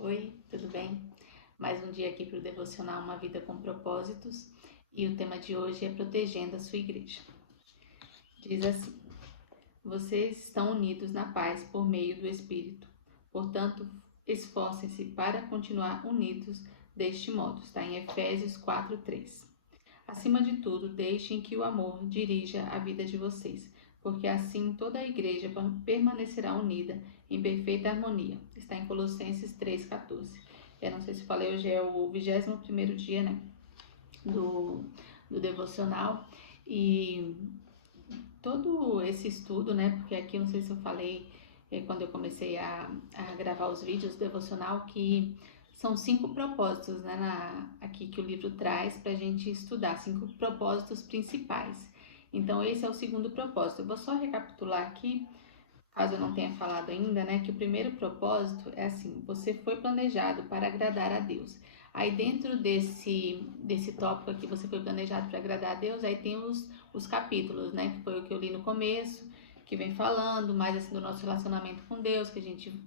Oi, tudo bem? Mais um dia aqui para o Devocional Uma Vida com Propósitos e o tema de hoje é protegendo a sua igreja. Diz assim: vocês estão unidos na paz por meio do Espírito, portanto, esforcem-se para continuar unidos deste modo. Está em Efésios 4:3. Acima de tudo, deixem que o amor dirija a vida de vocês, porque assim toda a igreja permanecerá unida em perfeita harmonia. Está em Colossenses 3:14. Eu não sei se falei, hoje é o 21º dia, né, do devocional, e todo esse estudo, né, porque aqui não sei se eu falei quando eu comecei a gravar os vídeos do devocional, que são 5 propósitos, né, aqui que o livro traz para a gente estudar, 5 propósitos principais. Então esse é o segundo propósito. Eu vou só recapitular aqui, caso eu não tenha falado ainda, né, que o primeiro propósito é assim: você foi planejado para agradar a Deus. Aí dentro desse tópico aqui, você foi planejado para agradar a Deus, aí tem os capítulos, né, que foi o que eu li no começo, que vem falando mais assim do nosso relacionamento com Deus, que a gente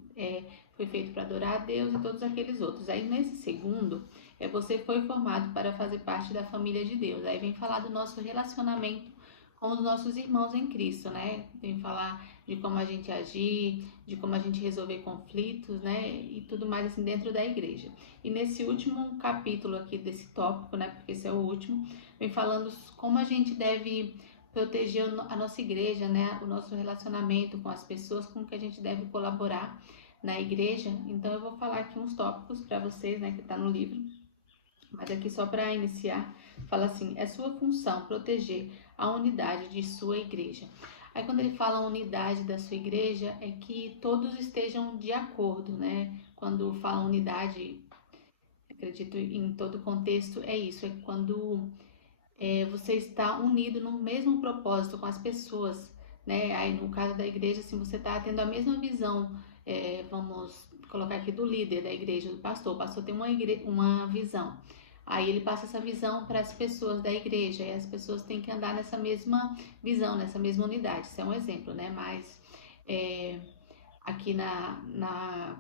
foi feito para adorar a Deus, e todos aqueles outros. Aí nesse segundo, você foi formado para fazer parte da família de Deus. Aí vem falar do nosso relacionamento com os nossos irmãos em Cristo, né? Vem falar de como a gente agir, de como a gente resolver conflitos, né? E tudo mais assim dentro da igreja. E nesse último capítulo aqui desse tópico, né? Porque esse é o último, vem falando como a gente deve proteger a nossa igreja, né? O nosso relacionamento com as pessoas, com que a gente deve colaborar na igreja. Então eu vou falar aqui uns tópicos para vocês, né? Que tá no livro. Mas aqui só para iniciar, fala assim: é sua função proteger a unidade de sua igreja. Aí quando ele fala a unidade da sua igreja, é que todos estejam de acordo, né? Quando fala unidade, acredito em todo contexto, é isso, é quando você está unido no mesmo propósito com as pessoas, né? Aí no caso da igreja, assim, você está tendo a mesma visão, vamos colocar aqui do líder da igreja, do pastor. O pastor tem uma visão. Aí ele passa essa visão para as pessoas da igreja, e as pessoas têm que andar nessa mesma visão, nessa mesma unidade. Isso é um exemplo, né? Mas aqui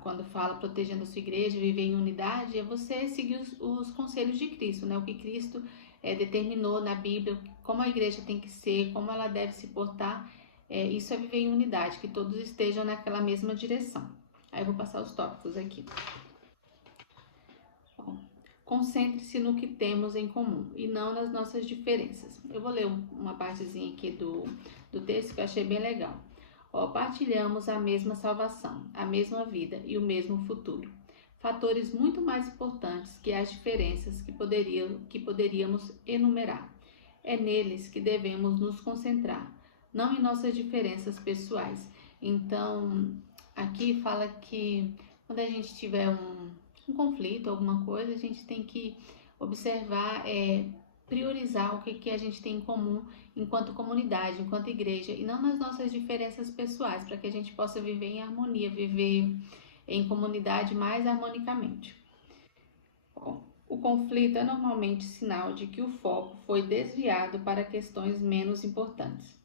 quando fala protegendo a sua igreja, viver em unidade, é você seguir os conselhos de Cristo, né? O que Cristo determinou na Bíblia, como a igreja tem que ser, como ela deve se portar. Isso é viver em unidade, que todos estejam naquela mesma direção. Aí eu vou passar os tópicos aqui. Bom, concentre-se no que temos em comum e não nas nossas diferenças. Eu vou ler uma partezinha aqui do texto que eu achei bem legal. Partilhamos a mesma salvação, a mesma vida e o mesmo futuro. Fatores muito mais importantes que as diferenças que poderíamos enumerar. É neles que devemos nos concentrar, não em nossas diferenças pessoais. Então, aqui fala que quando a gente tiver um conflito, alguma coisa, a gente tem que observar, priorizar o que a gente tem em comum enquanto comunidade, enquanto igreja, e não nas nossas diferenças pessoais, para que a gente possa viver em harmonia, viver em comunidade mais harmonicamente. Bom, o conflito é normalmente sinal de que o foco foi desviado para questões menos importantes.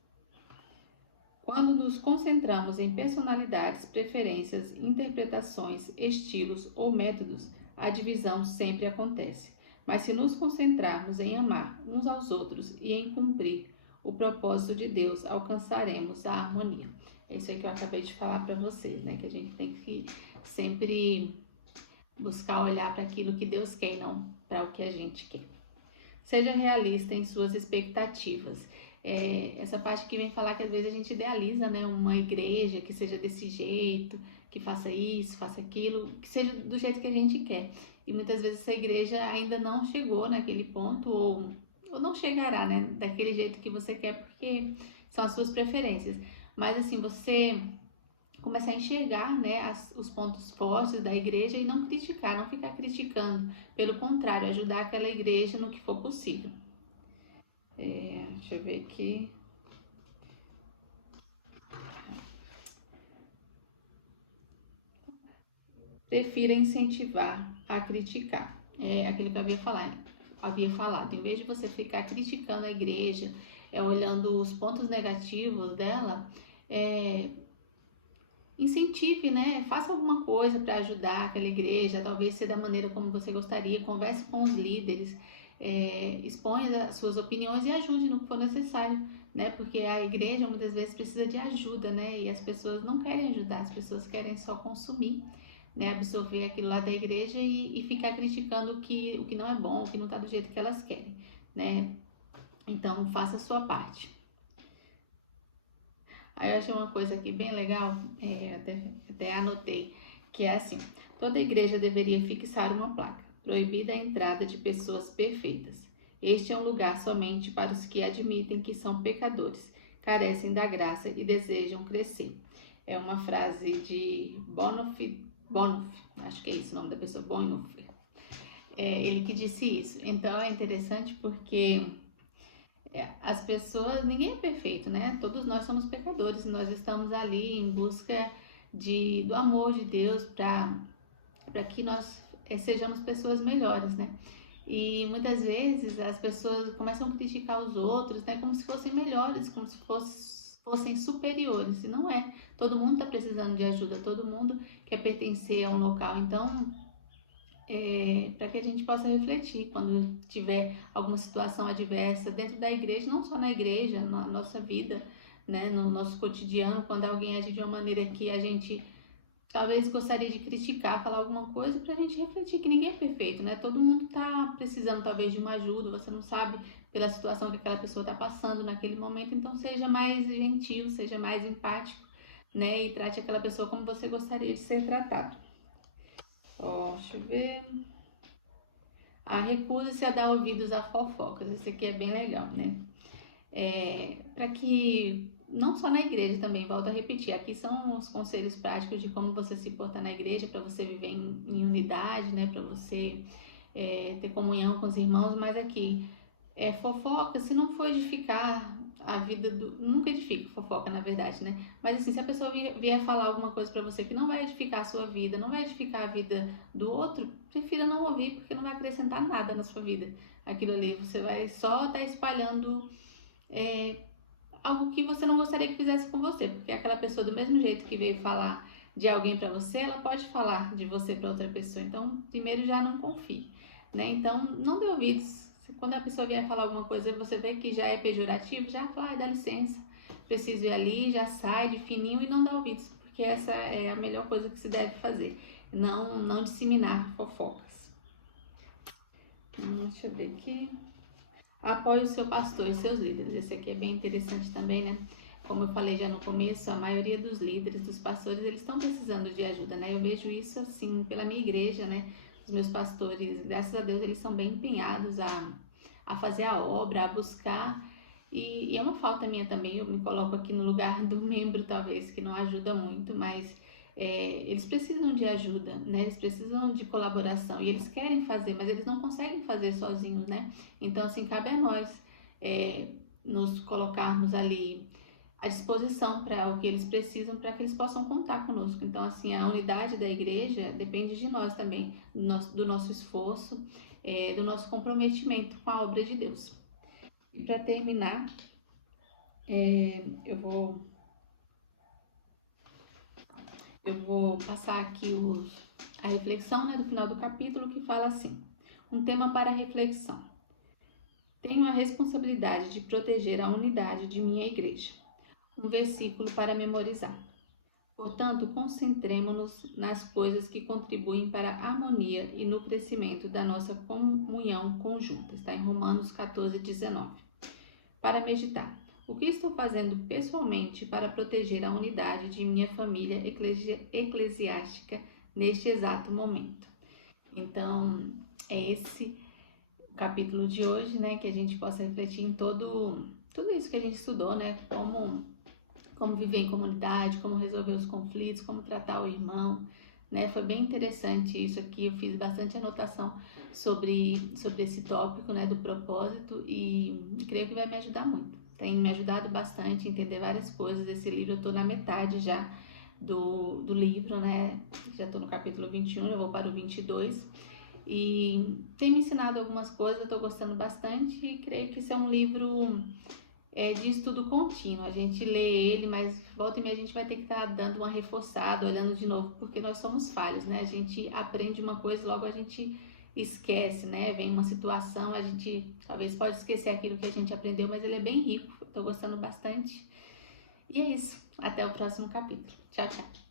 Quando nos concentramos em personalidades, preferências, interpretações, estilos ou métodos, a divisão sempre acontece. Mas se nos concentrarmos em amar uns aos outros e em cumprir o propósito de Deus, alcançaremos a harmonia. É isso aí que eu acabei de falar para vocês, né? Que a gente tem que sempre buscar olhar para aquilo que Deus quer e não para o que a gente quer. Seja realista em suas expectativas. Essa parte que vem falar que às vezes a gente idealiza, né, uma igreja que seja desse jeito, que faça isso, faça aquilo, que seja do jeito que a gente quer. E muitas vezes essa igreja ainda não chegou naquele ponto, ou não chegará, né, daquele jeito que você quer, porque são as suas preferências. Mas assim, você começar a enxergar, né, os pontos fortes da igreja e não criticar, não ficar criticando. Pelo contrário, ajudar aquela igreja no que for possível. Deixa eu ver aqui. Prefira incentivar a criticar. É aquilo que eu havia falado. Em vez de você ficar criticando a igreja, olhando os pontos negativos dela, incentive, né? Faça alguma coisa para ajudar aquela igreja, talvez ser da maneira como você gostaria, converse com os líderes, exponha as suas opiniões e ajude no que for necessário, né? Porque a igreja muitas vezes precisa de ajuda, né? E as pessoas não querem ajudar, as pessoas querem só consumir, né? Absorver aquilo lá da igreja e ficar criticando o que não é bom, o que não está do jeito que elas querem, né? Então, faça a sua parte. Aí eu achei uma coisa aqui bem legal, até anotei, que é assim: toda igreja deveria fixar uma placa, proibida a entrada de pessoas perfeitas. Este é um lugar somente para os que admitem que são pecadores, carecem da graça e desejam crescer. É uma frase de Bonhoeffer, acho que é isso o nome da pessoa, Bonhoeffer. Ele que disse isso. Então é interessante porque as pessoas, ninguém é perfeito, né? Todos nós somos pecadores e nós estamos ali em busca do amor de Deus para que nós sejamos pessoas melhores, né? E muitas vezes as pessoas começam a criticar os outros, né? Como se fossem melhores, como se fossem superiores. E não é. Todo mundo está precisando de ajuda, todo mundo quer pertencer a um local. Então, para que a gente possa refletir quando tiver alguma situação adversa dentro da igreja, não só na igreja, na nossa vida, né, no nosso cotidiano, quando alguém agir de uma maneira que a gente talvez gostaria de criticar, falar alguma coisa, para a gente refletir que ninguém é perfeito, né? Todo mundo está precisando talvez de uma ajuda, você não sabe pela situação que aquela pessoa está passando naquele momento, então seja mais gentil, seja mais empático, né? E trate aquela pessoa como você gostaria de ser tratado. Deixa eu ver. Recusa-se a dar ouvidos a fofocas. Esse aqui é bem legal, né? Para que, não só na igreja também, volto a repetir, aqui são os conselhos práticos de como você se portar na igreja, para você viver em unidade, né? Para você ter comunhão com os irmãos, mas aqui, fofoca, se não for edificar a vida nunca edifica fofoca, na verdade, né? Mas assim, se a pessoa vier falar alguma coisa para você que não vai edificar a sua vida, não vai edificar a vida do outro, prefira não ouvir, porque não vai acrescentar nada na sua vida. Aquilo ali, você vai só estar espalhando algo que você não gostaria que fizesse com você, porque aquela pessoa, do mesmo jeito que veio falar de alguém para você, ela pode falar de você para outra pessoa. Então, primeiro, já não confie, né? Então, não dê ouvidos. Quando a pessoa vier falar alguma coisa e você vê que já é pejorativo, já fala, dá licença, preciso ir ali, já sai de fininho e não dá ouvidos, porque essa é a melhor coisa que se deve fazer, não disseminar fofocas. Deixa eu ver aqui. Apoie o seu pastor e seus líderes. Esse aqui é bem interessante também, né? Como eu falei já no começo, a maioria dos líderes, dos pastores, eles estão precisando de ajuda, né? Eu vejo isso assim pela minha igreja, né? Os meus pastores, graças a Deus, eles são bem empenhados a fazer a obra, a buscar. E é uma falta minha também, eu me coloco aqui no lugar do membro, talvez, que não ajuda muito, mas eles precisam de ajuda, né? Eles precisam de colaboração e eles querem fazer, mas eles não conseguem fazer sozinhos, né? Então, assim, cabe a nós nos colocarmos ali à disposição para o que eles precisam, para que eles possam contar conosco. Então, assim, a unidade da igreja depende de nós também, do nosso esforço, do nosso comprometimento com a obra de Deus. E para terminar, eu vou passar aqui a reflexão, né, do final do capítulo, que fala assim: um tema para reflexão. Tenho a responsabilidade de proteger a unidade de minha igreja. Um versículo para memorizar. Portanto, concentremo-nos nas coisas que contribuem para a harmonia e no crescimento da nossa comunhão conjunta. Está em Romanos 14, 19. Para meditar. O que estou fazendo pessoalmente para proteger a unidade de minha família eclesiástica neste exato momento? Então, é esse o capítulo de hoje, né? Que a gente possa refletir em tudo isso que a gente estudou, né? Como viver em comunidade, como resolver os conflitos, como tratar o irmão, né? Foi bem interessante isso aqui, eu fiz bastante anotação sobre esse tópico, né, do propósito e creio que vai me ajudar muito. Tem me ajudado bastante a entender várias coisas. Esse livro eu tô na metade já do livro, né? Já tô no capítulo 21, eu vou para o 22 e tem me ensinado algumas coisas, eu tô gostando bastante e creio que esse é um livro de estudo contínuo. A gente lê ele, mas volta e meia a gente vai ter que estar dando uma reforçada, olhando de novo, porque nós somos falhos, né? A gente aprende uma coisa, logo a gente esquece, né? Vem uma situação, a gente talvez pode esquecer aquilo que a gente aprendeu, mas ele é bem rico. Eu tô gostando bastante. E é isso. Até o próximo capítulo. Tchau, tchau.